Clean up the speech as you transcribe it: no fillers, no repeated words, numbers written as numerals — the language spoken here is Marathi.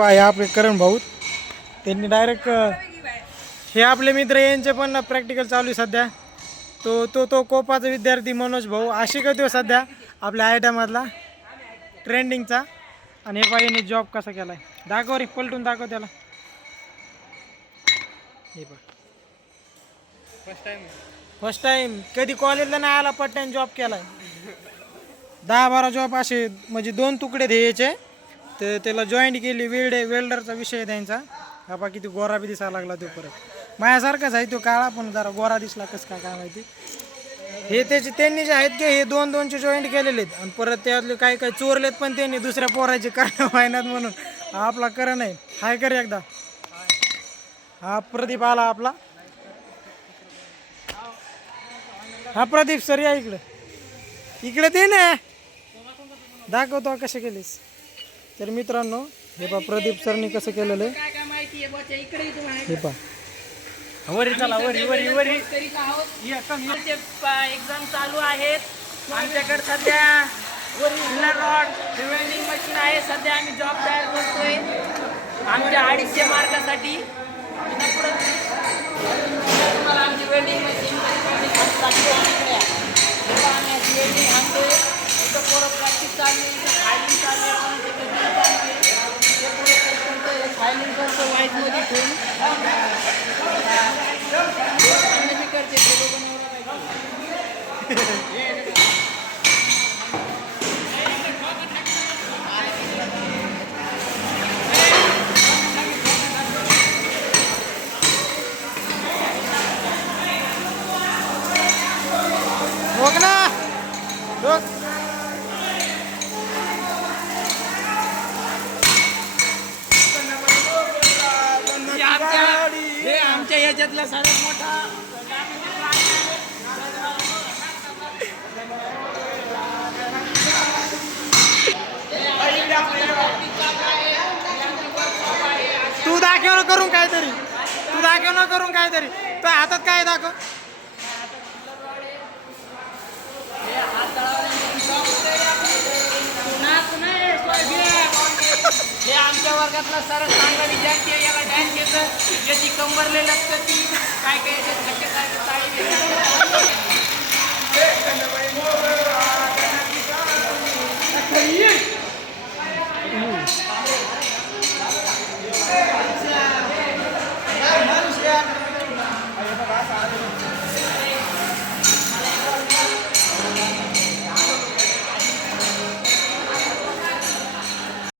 हे आपले करण भाऊ त्यांनी डायरेक्ट हे आपले मित्र यांचे पण प्रॅक्टिकल चालू आहे सध्या. तो कोपाचा विद्यार्थी मनोज भाऊ आशिक होतो सध्या आपल्या आयट्यामधला ट्रेंडिंगचा. आणि हे पाहिजे जॉब कसा केला आहे दाखव रे पलटून दाखव त्याला. हे पहा फर्स्ट टाइम कधी कॉलेजला नाही आला पट्ट्याने जॉब केलाय. 10-12 जॉब असे म्हणजे 2 तुकडे द्यायचे तर त्याला जॉईंट केली. वेल्डरचा विषय त्यांचा. हा बा किती गोरा बी दिसायला लागला तो परत माझ्यासारखाच आहे तो काळा पण जरा गोरा दिसला कसं काय माहिती. हे त्याचे त्यांनी जे आहेत की हे 2-2चे जॉईंट केलेले आहेत आणि परत त्यातले काही काही चोरलेत पण त्यांनी दुसऱ्या पोराचे करणं व्हायनात म्हणून. हा आपला करण आहे. हाय कर एकदा. हा प्रदीप आला आपला. हा प्रदीप सर या इकडे ते ना दाखवतो कसे केलेस. तर मित्रांनो हे पहा प्रदीप सरनी कसं केलेलं आहे हे पहा. वरी चला वरी वरी वरी एक्झाम चालू आहेत आमच्याकडे सध्या रॉड वेल्डिंग मशीन आहे. सध्या आम्ही जॉब तयार करतोय आमच्या 250 मार्कासाठी. आमची वेल्डिंग मशीन वेल्डिंग आणतोय. इथं पोरं प्रॅक्टिस चालू आहे. इथं फायलिंग चालू आहे. फायलिंग करतो वाईटमध्ये ठेवून करते बघ ना बघ. हे आमच्या याच्यातला सगळ्यात मोठा तू दाखव ना करून काहीतरी. तू दाखव ना करून काहीतरी. तो हातात काय दाखव. हे आमच्या वर्गातला सरस चांगला विद्यार्थी आहे. याला डॅन्स येतं. याची कंबरले लागतं ती काय काय शक्यता